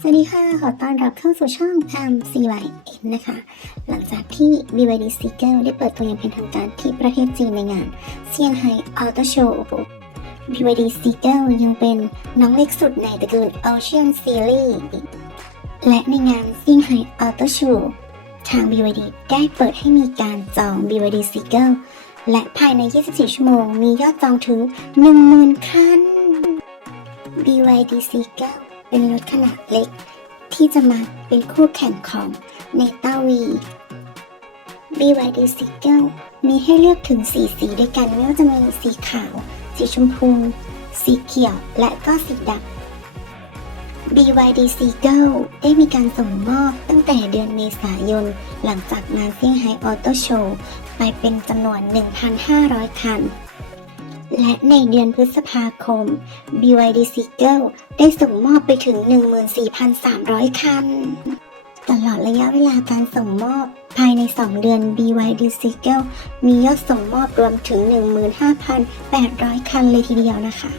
สวัสดีค่ะ ขอต้อนรับเข้าสู่ช่อง m c y n นะคะ หลังจากที่ BYD Seeker ได้เปิดตัวอย่างเป็นทางการที่ประเทศจีนในงานเซี่ยงไฮ้ Auto Show BYD Seeker ยังเป็นน้องเล็กสุดในตระกูล Ocean Series และในงานเซี่ยงไฮ้ Auto Show ทาง BYD ได้เปิดให้มีการจอง BYD Seeker และภายใน 24 ชั่วโมง มียอดจองถึง 10,000 คัน BYD Seeker เป็นรถขนาดเล็ก ที่จะมาเป็นคู่แข่งของ n e t a V BYD Seeker มีให้เลือกถึง 4 สีด้วยกันไม่ว่าจะมีสีขาว สีชมพู สีเขียว และก็สีดำ BYD Seeker ได้มีการส่งมอบตั้งแต่เดือนเมษายน หลังจากงานเซี่ยงไฮ้ออโต้โชว์ ไปเป็นจำนวน 1,500 คัน และในเดือนพฤษภาคม BYD Seeker ได้ส่งมอบไปถึง 14,300 คัน ตลอดระยะเวลาการส่งมอบ ภายใน 2 เดือน BYD Seeker มียอดส่งมอบรวมถึง 15,800 คันเลยทีเดียวนะคะ